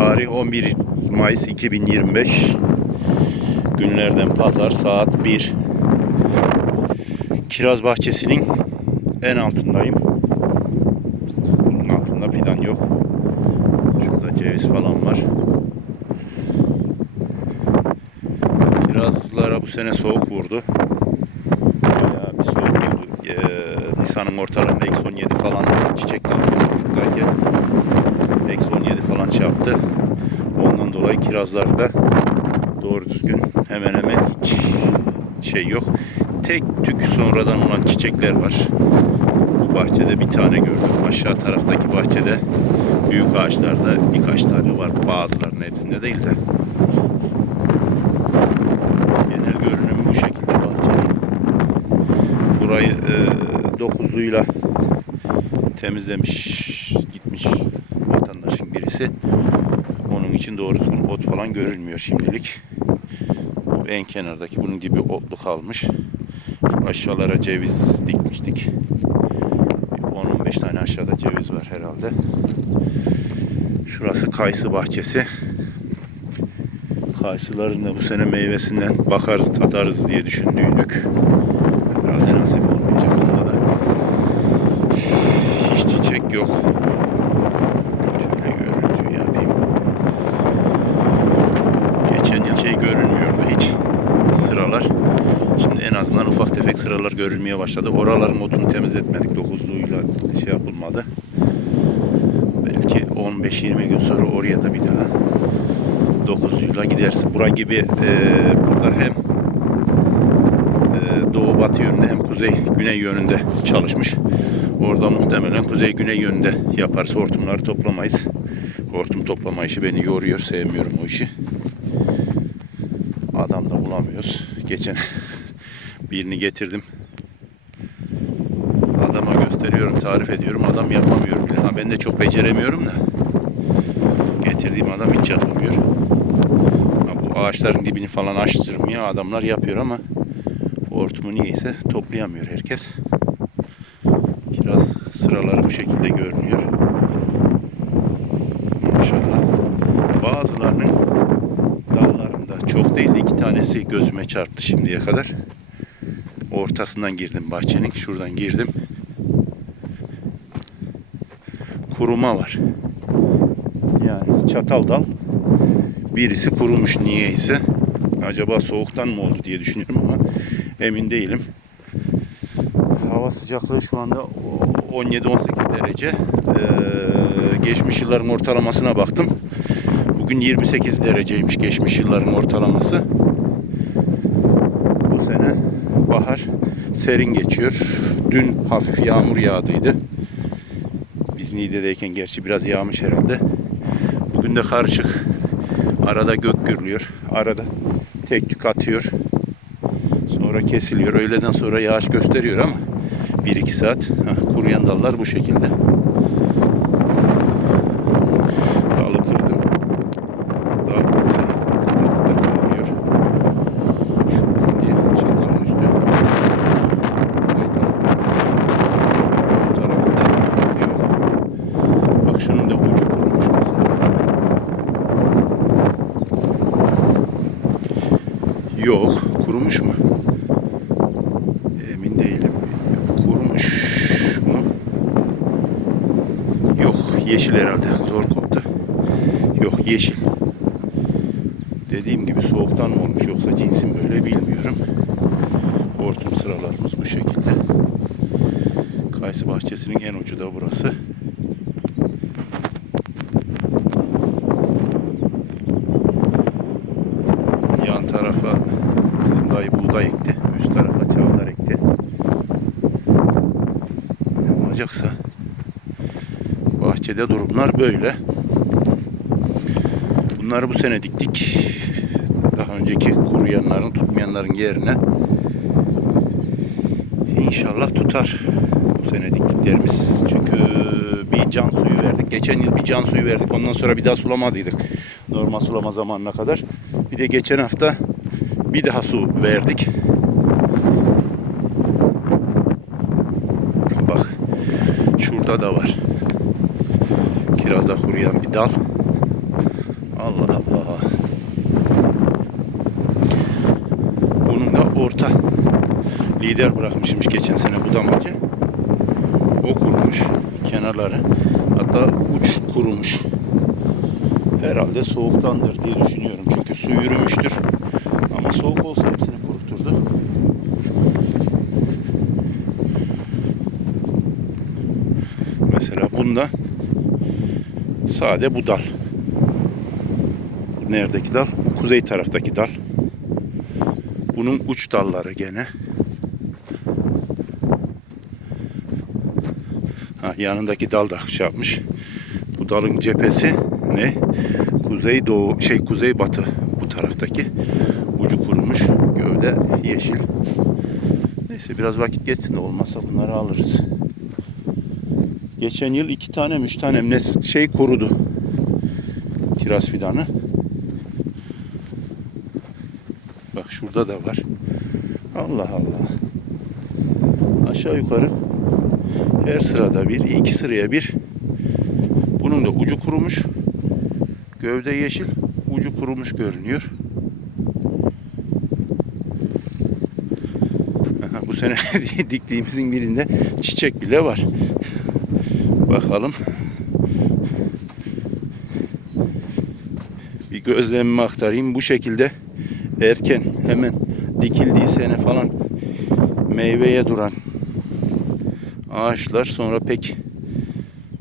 Tarih 11 Mayıs 2025 günlerden pazar saat 1 Kiraz bahçesinin en altındayım. Bunun altında fidan yok. Şurada ceviz falan var. Kirazlara bu sene soğuk vurdu. Bayağı bir soğuk vurdu. Ee, Nisan'ın ortalarında eksi 17 falan çiçekten buradayken eksi 17 falan şey. Ondan dolayı kirazlarda doğru düzgün hemen hemen hiç şey yok. Tek tük sonradan olan çiçekler var. Bu bahçede bir tane gördüm. Aşağı taraftaki bahçede büyük ağaçlarda birkaç tane var. Bazılarının hepsinde değil de. Genel görünümü bu şekilde bahçenin. Burayı e, dokuzluyla temizlemiş birisi. Onun için doğru düzgün ot falan görülmüyor şimdilik. Bu en kenardaki bunun gibi otlu kalmış. Şu aşağılara ceviz dikmiştik. 10-15 tane aşağıda ceviz var herhalde. Şurası kayısı bahçesi. Kayısıların da bu sene meyvesinden bakarız tadarız diye düşündüydük. Herhalde nasip olmayacak onda da. Hiç çiçek yok. Şöyle görüntü yapayım. Geçen yıl şey görünmüyordu hiç. Sıralar. Şimdi en azından ufak tefek sıralar görülmeye başladı. Oraların otunu temizletmedik. Dokuzluğuyla şey yapılmadı. Belki 15-20 gün sonra oraya da bir daha dokuzluyla gidersin. Bura gibi e, burada hem e, doğu batı yönünde hem kuzey güney yönünde çalışmış. Orada muhtemelen kuzey güney yönünde yaparız. Hortumları toplamayız. Hortum toplama işi beni yoruyor. Sevmiyorum o işi. Adam da bulamıyoruz. Geçen birini getirdim. Adama gösteriyorum, tarif ediyorum. Adam yapamıyor bile. Ha, ben de çok beceremiyorum da. Getirdiğim adam hiç yapamıyor. Ha, bu ağaçların dibini falan açtırmıyor. Adamlar yapıyor ama hortumu niyeyse toplayamıyor herkes. Kiraz sıraları bu şekilde görünüyor. Maşallah. Bazılarının dallarında çok değil iki tanesi gözüme çarptı şimdiye kadar. Ortasından girdim bahçenin. Şuradan girdim. Kuruma var. Yani çatal dal. Birisi kurumuş niyeyse. Acaba soğuktan mı oldu diye düşünüyorum ama emin değilim. Hava sıcaklığı şu anda 17-18 derece. Ee, geçmiş yılların ortalamasına baktım. Bugün 28 dereceymiş geçmiş yılların ortalaması. Bu sene bahar serin geçiyor. Dün hafif yağmur yağdıydı. Biz Niğde'deyken gerçi biraz yağmış herhalde. Bugün de karışık. Arada gök gürlüyor. Arada tek tük atıyor. Sonra kesiliyor. Öğleden sonra yağış gösteriyor ama 1-2 saat kuruyan dallar bu şekilde. Dalı kırdım. Dal kırdı. Kıtır kıtır kırılıyor. Şuradan diye çatalın üstü. Kuzey tarafı kurumuş. Bu tarafında hiç sıkıntı yok. Bak şunun da ucu kurumuş mesela. Yok. Kurumuş mu? Emin değilim. Kurumuş mu? Yok. Yeşil herhalde. Zor koptu. Yok yeşil. Dediğim gibi soğuktan mı olmuş yoksa cinsim böyle bilmiyorum. Hortum sıralarımız bu şekilde. Kayısı bahçesinin en ucu da burası. Ne olacaksa bahçede durumlar böyle. Bunları bu sene diktik. Daha önceki kuruyanların, tutmayanların yerine. İnşallah tutar bu sene diktiklerimiz. Çünkü bir can suyu verdik. Geçen yıl bir can suyu verdik. Ondan sonra bir daha sulamadıydık. Normal sulama zamanına kadar. Bir de geçen hafta bir daha su verdik. Kirazda da var. Kirazda kuruyan bir dal. Allah Allah. Bunun da orta lider bırakmışmış geçen sene budamacı. O kurumuş kenarları. Hatta uç kurumuş. Herhalde soğuktandır diye düşünüyorum. Çünkü su yürümüştür. Ama soğuk olsaydı Mesela bunda sade bu dal. Neredeki dal? Kuzey taraftaki dal. Bunun uç dalları gene. Ha, yanındaki dal da şey yapmış. Bu dalın cephesi ne? Kuzey doğu şey kuzey batı bu taraftaki ucu kurumuş. Gövde yeşil. Neyse biraz vakit geçsin de olmazsa bunları alırız. Geçen yıl iki tane üç tane ne şey kurudu. Kiraz fidanı. Bak şurada da var. Allah Allah. Aşağı yukarı her sırada bir, iki sıraya bir. Bunun da ucu kurumuş. Gövde yeşil, ucu kurumuş görünüyor. Bu sene diktiğimizin birinde çiçek bile var. Bakalım. Bir gözlemimi aktarayım. Bu şekilde erken hemen dikildiği sene falan meyveye duran ağaçlar sonra pek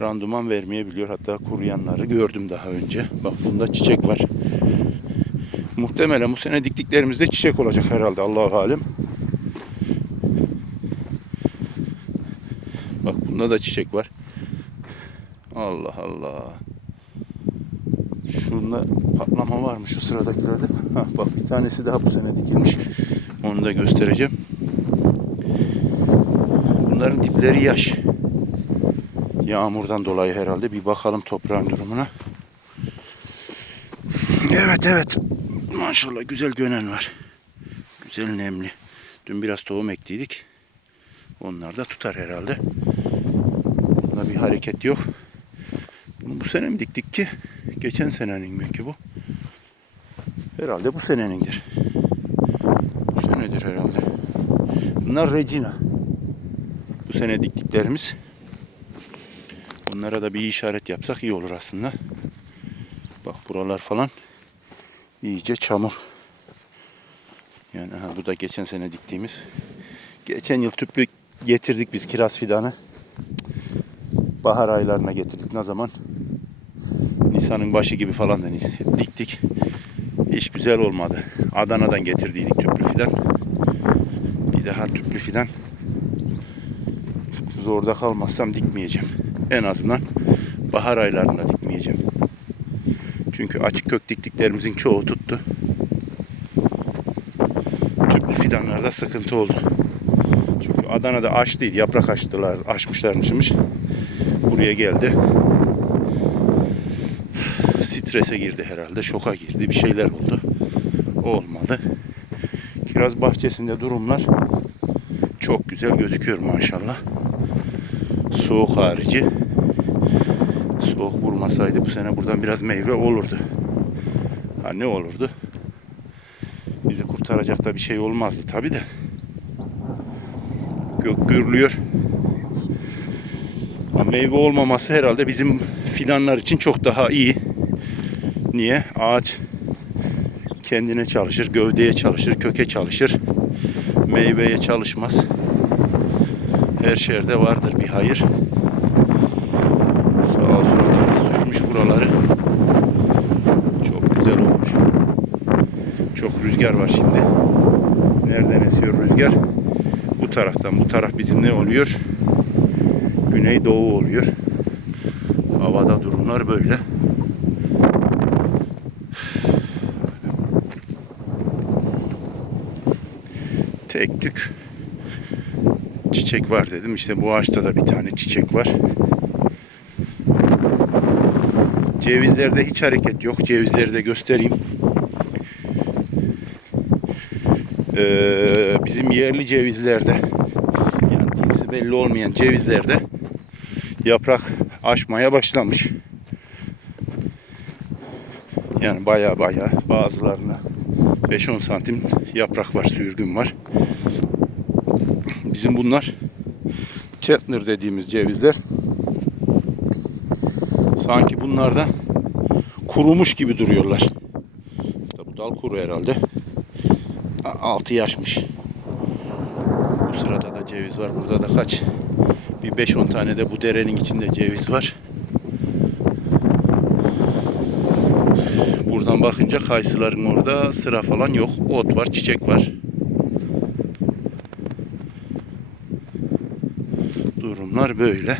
randuman vermeyebiliyor. Hatta kuruyanları gördüm daha önce. Bak bunda çiçek var. Muhtemelen bu sene diktiklerimizde çiçek olacak herhalde Allah alem. Bak bunda da çiçek var. Allah Allah. Şunda patlama var mı şu sıradakilerde? Hah, bak bir tanesi daha bu sene dikilmiş. Onu da göstereceğim. Bunların dipleri yaş. Yağmurdan dolayı herhalde. Bir bakalım toprağın durumuna. Evet evet. Maşallah güzel gönen var. Güzel nemli. Dün biraz tohum ektiydik. Onlar da tutar herhalde. Bunda bir hareket yok. Bunu bu sene mi diktik ki? Geçen senenin mi ki bu? Herhalde bu senenindir. Bu senedir herhalde. Bunlar Regina. Bu sene diktiklerimiz. Onlara da bir işaret yapsak iyi olur aslında. Bak buralar falan iyice çamur. Yani aha, bu da geçen sene diktiğimiz. Geçen yıl tüplü getirdik biz kiraz fidanı. Bahar aylarına getirdik. Ne zaman? Nisan'ın başı gibi falan da diktik. Hiç güzel olmadı. Adana'dan getirdiydik tüplü fidan. Bir daha tüplü fidan zorda kalmazsam dikmeyeceğim. En azından bahar aylarında dikmeyeceğim. Çünkü açık kök diktiklerimizin çoğu tuttu. Tüplü fidanlarda sıkıntı oldu. Çünkü Adana'da açtıydı, yaprak açtılar, açmışlarmışmış. Buraya geldi. Strese girdi herhalde, şoka girdi, bir şeyler oldu. Olmadı. Kiraz bahçesinde durumlar çok güzel gözüküyor maşallah. Soğuk harici. Soğuk vurmasaydı bu sene buradan biraz meyve olurdu. Ha ne olurdu? Bizi kurtaracak da bir şey olmazdı tabi de. Gök gürlüyor. Meyve olmaması herhalde bizim fidanlar için çok daha iyi. Niye? Ağaç kendine çalışır, gövdeye çalışır, köke çalışır. Meyveye çalışmaz. Her şerde vardır bir hayır. Sağ olsun adam sürmüş buraları. Çok güzel olmuş. Çok rüzgar var şimdi. Nereden esiyor rüzgar? Bu taraftan. Bu taraf bizim ne oluyor? Güneydoğu oluyor. Havada durumlar böyle. Tek tük çiçek var dedim. İşte bu ağaçta da bir tane çiçek var. Cevizlerde hiç hareket yok. Cevizleri de göstereyim. Ee, bizim yerli cevizlerde yani cinsi belli olmayan cevizlerde yaprak açmaya başlamış. Yani baya baya bazılarında 5-10 santim yaprak var, sürgün var. bizim bunlar Chetner dediğimiz cevizler. Sanki bunlar da kurumuş gibi duruyorlar. Bu dal kuru herhalde. 6 yaşmış. Bu sırada da ceviz var. Burada da kaç? Bir 5-10 tane de bu derenin içinde ceviz var. Buradan bakınca kayısıların orada sıra falan yok. Ot var, çiçek var. Durumlar böyle.